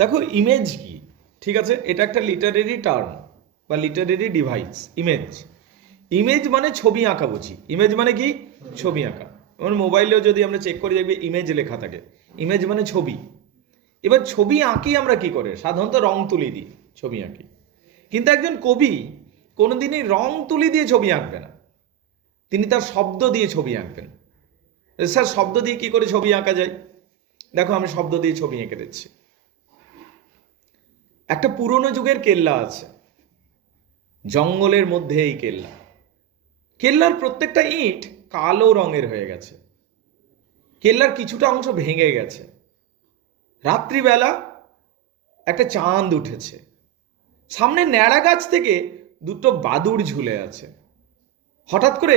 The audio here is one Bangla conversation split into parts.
দেখো ইমেজ কি, ঠিক আছে, এটা একটা লিটারেরি টার্ম বা লিটারেরি ডিভাইস। ইমেজ, ইমেজ মানে ছবি আঁকা বুঝি। ইমেজ মানে কি? ছবি আঁকা। যেমন মোবাইলেও যদি আমরা চেক করি দেখবে ইমেজ লেখা থাকে। ইমেজ মানে ছবি। এবার ছবি আঁকি আমরা কি করে? সাধারণত রং তুলি দিই ছবি আঁকি। কিন্তু একজন কবি কোনোদিনই রং তুলি দিয়ে ছবি আঁকবে না, তিনি তার শব্দ দিয়ে ছবি আঁকবেন। স্যার শব্দ দিয়ে কি করে ছবি আঁকা যায়? দেখো আমি শব্দ দিয়ে ছবি এঁকে দিচ্ছি। একটা পুরনো যুগের কেল্লা আছে, জঙ্গলের মধ্যে এই কেল্লা। কেল্লার প্রত্যেকটা ইট কালো রঙের হয়ে গেছে, কেল্লার কিছুটা অংশ ভেঙে গেছে। রাত্রিবেলা একটা চাঁদ উঠেছে, সামনে ন্যাড়া গাছ থেকে দুটো বাদুড় ঝুলে আছে। হঠাৎ করে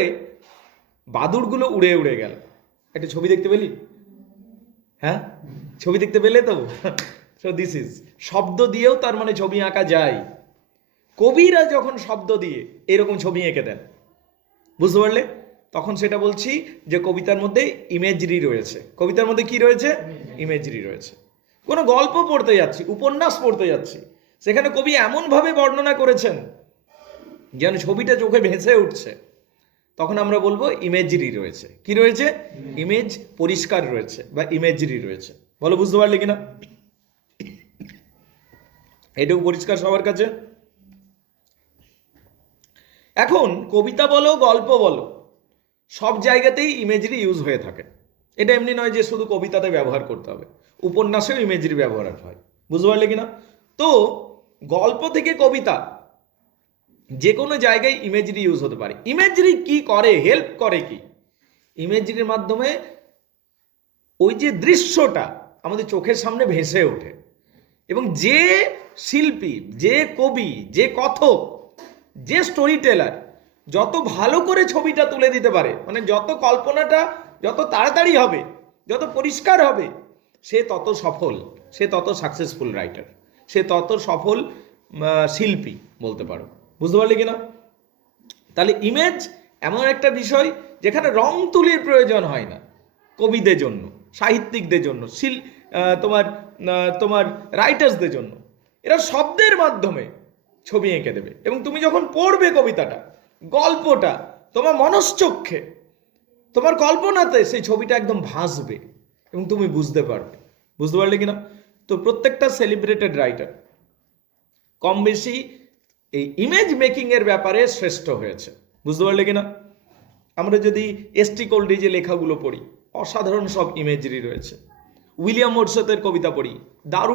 বাদুড়গুলো উড়ে উড়ে গেল। একটা ছবি দেখতে পেলি? হ্যাঁ, ছবি দেখতে পেলে তো? সো দিস ইজ, শব্দ দিয়েও তার মানে ছবি আঁকা যায়। কবিরা যখন শব্দ দিয়ে এরকম ছবি এঁকে দেন, বুঝতে পারলে? তখন সেটা বলছি যে কবিতার মধ্যে ইমেজরি রয়েছে। কবিতার মধ্যে কি রয়েছে? ইমেজরি রয়েছে। কোনো গল্প পড়তে যাচ্ছি, উপন্যাস পড়তে যাচ্ছি, সেখানে কবি এমনভাবে বর্ণনা করেছেন যেন ছবিটা চোখে ভেসে উঠছে, তখন আমরা বলবো ইমেজরি রয়েছে। কি রয়েছে? ইমেজ পরিষ্কার রয়েছে বা ইমেজরি রয়েছে। বলো বুঝতে পারলে কিনা? এটুকু পরিষ্কার সবার কাছে? এখন কবিতা বলো, গল্প বলো, সব জায়গাতেই ইমেজরি ইউজ হয়ে থাকে। এটা এমনি নয় যে শুধু কবিতাতে ব্যবহার করতে হবে, উপন্যাসেও ইমেজরি ব্যবহার হয়। বুঝতে পারলে কিনা? তো গল্প থেকে কবিতা যে কোনো জায়গায় ইমেজরি ইউজ হতে পারে। ইমেজরি কি করে, হেল্প করে কি? ইমেজরির মাধ্যমে ওই যে দৃশ্যটা আমাদের চোখের সামনে ভেসে ওঠে, এবং যে শিল্পী, যে কবি, যে কথক, যে স্টোরি টেলার যত ভালো করে ছবিটা তুলে দিতে পারে, মানে যত কল্পনাটা যত তাড়াতাড়ি হবে, যত পরিষ্কার হবে, সে তত সফল, সে তত সাকসেসফুল রাইটার, সে তত সফল শিল্পী বলতে পারো। বুঝতে পারলে কিনা? তাহলে ইমেজ এমন একটা বিষয় যেখানে রং তুলির প্রয়োজন হয় না কবিদের জন্য, সাহিত্যিকদের জন্য, তোমার তোমার রাইটার্সদের জন্য। এরা শব্দের মাধ্যমে ছবি এঁকে দেবে, এবং তুমি যখন পড়বে কবিতাটা, গল্পটা, তোমার মনশ্চক্ষে, তোমার কল্পনাতে সেই ছবিটা একদম ভাসবে এবং তুমি বুঝতে পারবে। বুঝতে পারলে কিনা? তো প্রত্যেকটা সেলিব্রেটেড রাইটার কম বেশি এই ইমেজ মেকিং এর ব্যাপারে শ্রেষ্ঠ হয়েছে। বুঝতে পারলে কিনা? আমরা যদি এস.টি. কোলরিজের লেখাগুলো পড়ি, অসাধারণ সব ইমেজরি রয়েছে। উইলিয়াম ওয়ার্ডসওয়ার্থের কবিতা পড়ি, দারুণ